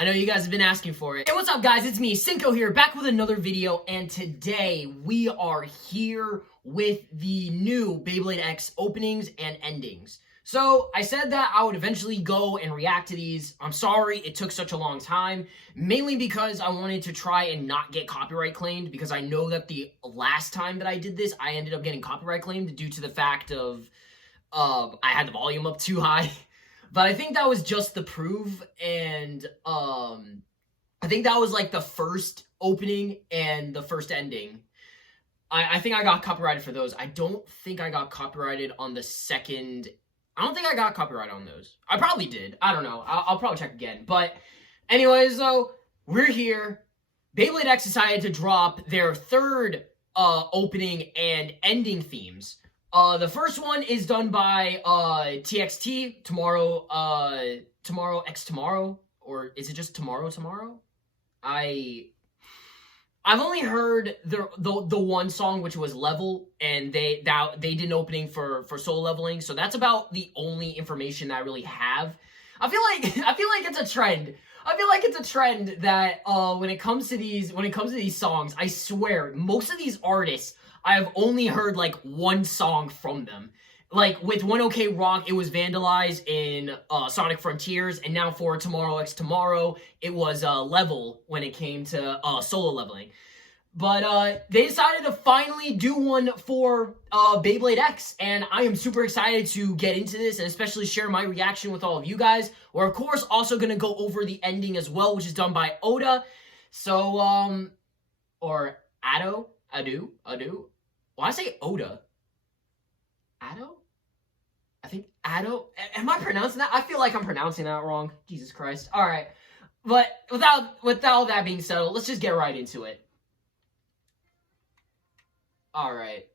I know you guys have been asking for it. Hey, what's up guys? It's me, Cinco here, back with another video, and today we are here with the new Beyblade X openings and endings. So, I said that I would eventually go and react to these. I'm sorry it took such a long time, mainly because I wanted to try and not get copyright claimed, because I know that the last time that I did this, I ended up getting copyright claimed due to the fact of I had the volume up too high. But I think that was just the prove, and I think that was like the first opening and the first ending. I think I got copyrighted for those. I don't think I got copyrighted on the second. I don't think I got copyrighted on those. I probably did. I don't know. I'll probably check again. But anyways, though, we're here. Beyblade X decided to drop their third opening and ending themes. The first one is done by TXT, Tomorrow X Tomorrow, or is it just Tomorrow? I've only heard the one song, which was Level, and they did an opening for solo leveling, so that's about the only information that I really have. I feel like it's a trend. I feel like it's a trend that when it comes to these songs, I swear most of these artists, I have only heard like one song from them. Like with One OK Rock, it was Vandalize in Sonic Frontiers, and now for Tomorrow X Tomorrow, it was Level when it came to solo leveling. But they decided to finally do one for Beyblade X, and I am super excited to get into this and especially share my reaction with all of you guys. We're, of course, also going to go over the ending as well, which is done by Oda. So, or Ado? Why I say Oda? Ado? I think Ado? Am I pronouncing that? I feel like I'm pronouncing that wrong. Jesus Christ. Alright. But with all that being said, let's just get right into it. Alright.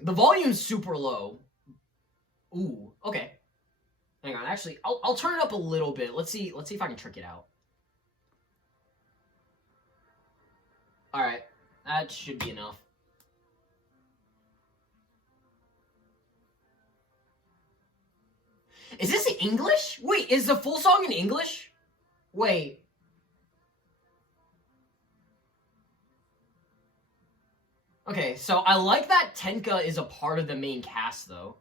The volume's super low. Ooh, okay. Hang on, actually, I'll turn it up a little bit. Let's see if I can trick it out. Alright, that should be enough. Is this in English? Wait, is the full song in English? Wait. Okay, so I like that Tenka is a part of the main cast, though.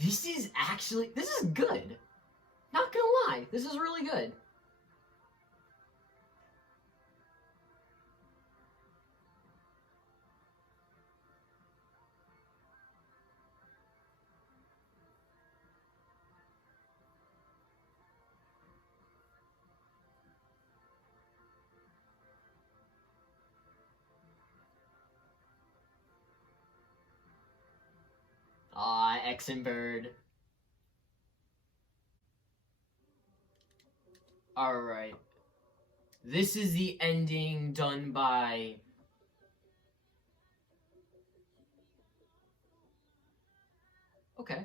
This is good. Not gonna lie, this is really good. X and Bird. Alright. This is the ending done by... Okay.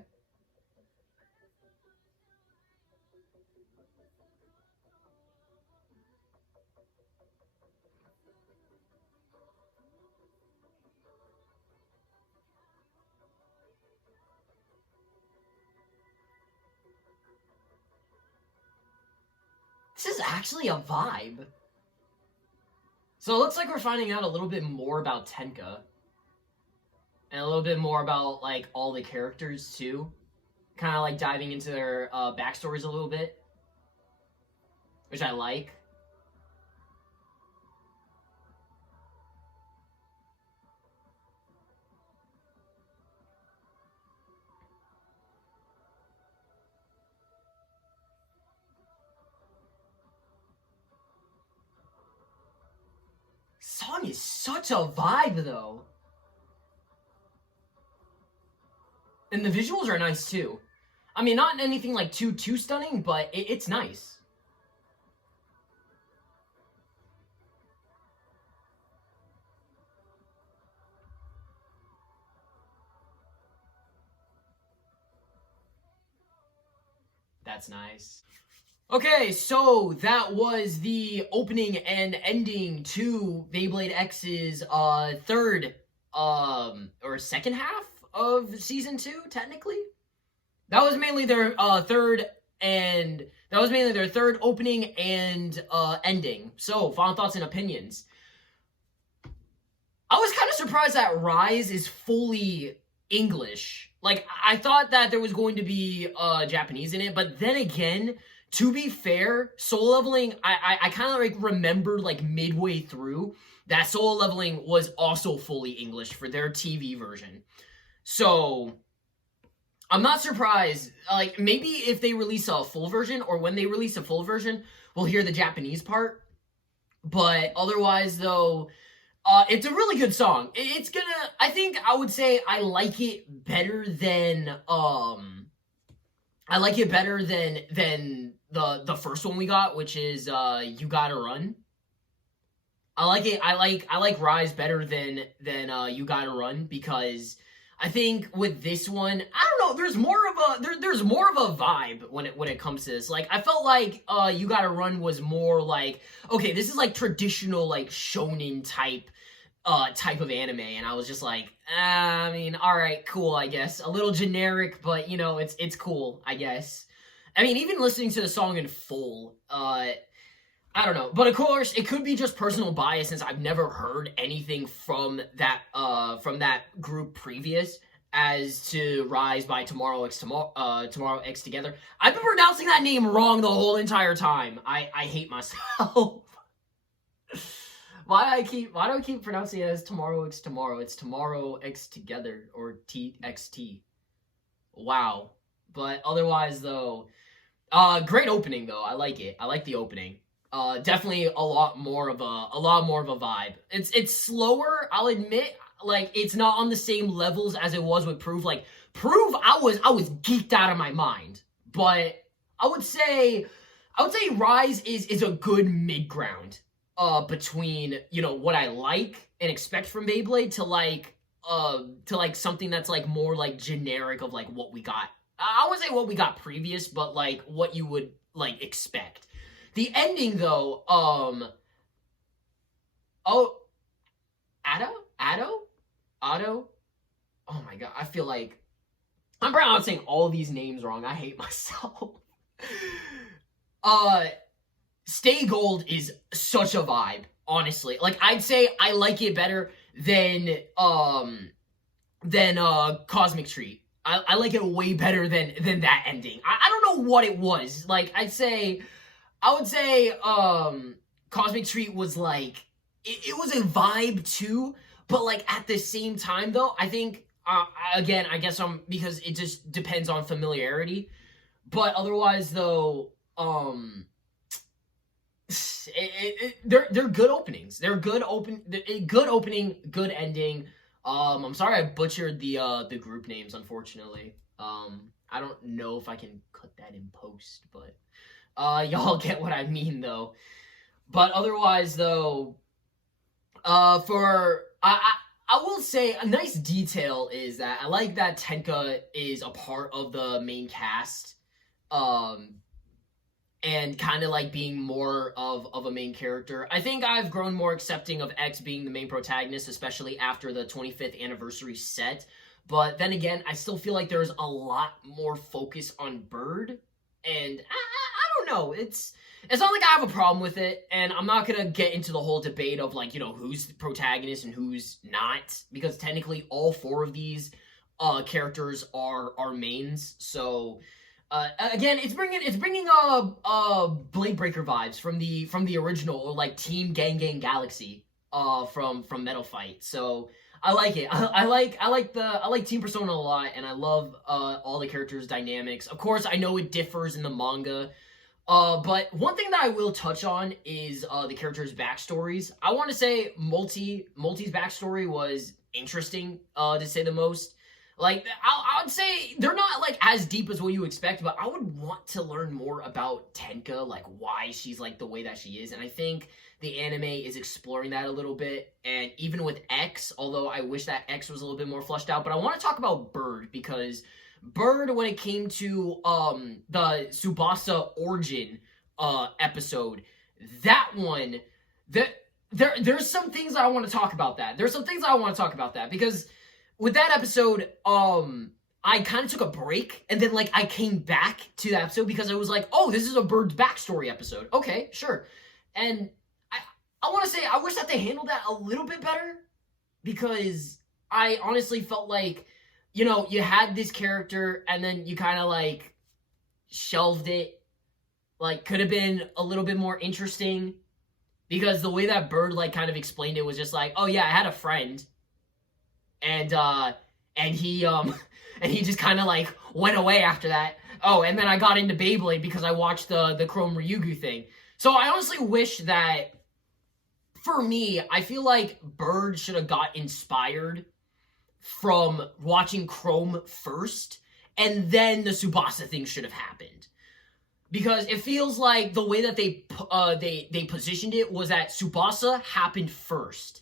This is actually a vibe. So it looks like we're finding out a little bit more about Tenka. And a little bit more about, like, all the characters, too. Kind of, like, diving into their backstories a little bit. Which I like. Song is such a vibe, though. And the visuals are nice, too. I mean, not anything, like, too stunning, but it's nice. That's nice. Okay, so that was the opening and ending to Beyblade X's third or second half of season 2, technically. That was mainly their third opening and ending. So, final thoughts and opinions. I was kind of surprised that Rise is fully English. Like, I thought that there was going to be Japanese in it, but then again, to be fair, Solo Leveling, I kind of like remembered like midway through that Solo Leveling was also fully English for their TV version. So, I'm not surprised. Like, maybe if they release a full version, or when they release a full version, we'll hear the Japanese part. But otherwise, though, it's a really good song. It's gonna, I think I would say I like it better than, the first one we got, which is, You Gotta Run. I like it, I like Rise better than You Gotta Run, because I think with this one, I don't know, there's more of a vibe when it comes to this. Like, I felt like, You Gotta Run was more like, okay, this is like traditional, like, shonen type of anime, and I was just like, I mean, alright, cool, I guess. A little generic, but, you know, it's cool, I guess. I mean, even listening to the song in full, I don't know. But of course, it could be just personal bias, since I've never heard anything from that group previous as to Rise by Tomorrow X Together. I've been pronouncing that name wrong the whole entire time. I hate myself. Why do I keep pronouncing it as Tomorrow X Tomorrow? It's Tomorrow X Together, or TXT. Wow. But otherwise, though, great opening though. I like it. I like the opening. Definitely a lot more of a vibe. It's slower, I'll admit. Like, it's not on the same levels as it was with Proof. Like, Proof, I was geeked out of my mind. But I would say Rise is a good mid-ground between, you know, what I like and expect from Beyblade to like something that's like more like generic of like what we got. I wouldn't say what we got previous, but like what you would like expect. The ending though, Otto? Oh my god, I feel like I'm pronouncing all these names wrong. I hate myself. Stay Gold is such a vibe, honestly. Like, I'd say I like it better than Cosmic Treat. I like it way better than that ending. I don't know what it was. Like, I would say Cosmic Treat was like, it was a vibe too, but like at the same time though, I think, again, I guess because it just depends on familiarity, but otherwise though, they're good openings. They're good opening, good ending. I'm sorry I butchered the group names, unfortunately. I don't know if I can cut that in post, but y'all get what I mean though. But otherwise though, I will say a nice detail is that I like that Tenka is a part of the main cast. And kind of like being more of a main character. I think I've grown more accepting of X being the main protagonist, especially after the 25th anniversary set. But then again, I still feel like there's a lot more focus on Bird. And I don't know. It's not like I have a problem with it. And I'm not going to get into the whole debate of like, you know, who's the protagonist and who's not. Because technically all 4 of these characters are mains. So... again, it's bringing Blade Breaker vibes from the original, or like Team Gang Gang Galaxy from Metal Fight. So I like it. I like Team Persona a lot, and I love all the characters' dynamics. Of course, I know it differs in the manga. But one thing that I will touch on is the characters' backstories. I want to say Multi's backstory was interesting, to say the most. Like, I would say they're not, like, as deep as what you expect, but I would want to learn more about Tenka, like, why she's, like, the way that she is, and I think the anime is exploring that a little bit, and even with X, although I wish that X was a little bit more fleshed out, but I want to talk about Bird, because Bird, when it came to the Tsubasa origin episode, that one, there's some things I want to talk about that. There's some things I want to talk about that because with that episode, I kind of took a break, and then, like, I came back to that episode because I was like, oh, this is a Bird's backstory episode. Okay, sure. And I want to say, I wish that they handled that a little bit better, because I honestly felt like, you know, you had this character, and then you kind of, like, shelved it. Like, could have been a little bit more interesting, because the way that Bird, like, kind of explained it was just like, oh, yeah, I had a friend, and he, and he just kind of, like, went away after that. Oh, and then I got into Beyblade because I watched the Chrome Ryugu thing. So I honestly wish that, for me, I feel like Bird should have got inspired from watching Chrome first, and then the Tsubasa thing should have happened. Because it feels like the way that they positioned it was that Tsubasa happened first.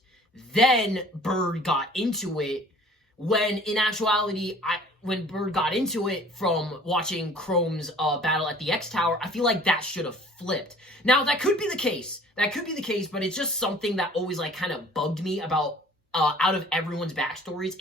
Then Bird got into it, when in actuality, when Bird got into it from watching Chrome's battle at the X Tower, I feel like that should have flipped. Now, that could be the case. That could be the case, but it's just something that always, like, kind of bugged me about, out of everyone's backstories.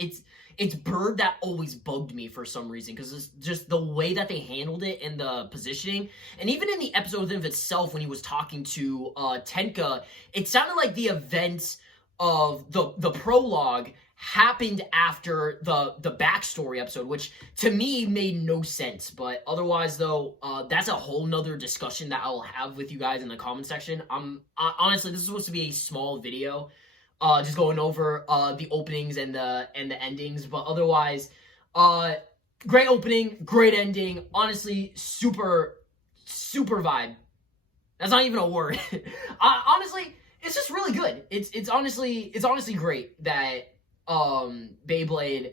It's Bird that always bugged me for some reason, because it's just the way that they handled it and the positioning. And even in the episode of itself, when he was talking to Tenka, it sounded like the events of the prologue happened after the backstory episode, which to me made no sense. But otherwise, though, that's a whole nother discussion that I will have with you guys in the comment section. Honestly, this is supposed to be a small video, just going over the openings and the endings. But otherwise, great opening, great ending. Honestly, super vibe. That's not even a word. Honestly, it's just really good. It's honestly great that Beyblade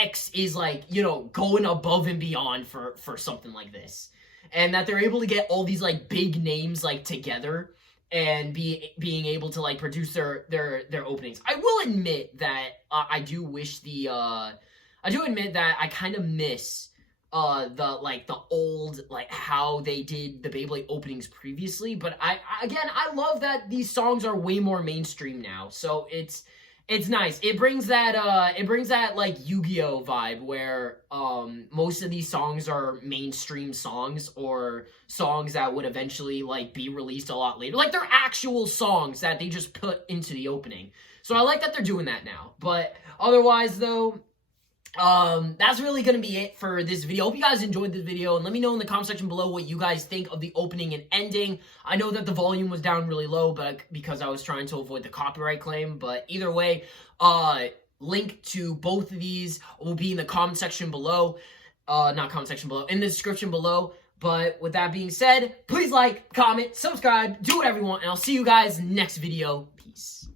X is, like, you know, going above and beyond for something like this, and that they're able to get all these, like, big names, like, together and being able to, like, produce their openings. I will admit that I do admit that I kind of miss the old, like, how they did the Beyblade openings previously, but I love that these songs are way more mainstream now. So it's nice. It brings that like Yu-Gi-Oh vibe, where most of these songs are mainstream songs, or songs that would eventually, like, be released a lot later. Like, they're actual songs that they just put into the opening. So I like that they're doing that now. But otherwise, though, that's really gonna be it for this video. Hope you guys enjoyed this video, and let me know in the comment section below what you guys think of the opening and ending. I know that the volume was down really low, but because I was trying to avoid the copyright claim. But either way, link to both of these will be in the comment section below. Not comment section below, in the description below. But with that being said, please like, comment, subscribe, do whatever you want, and I'll see you guys next video. Peace.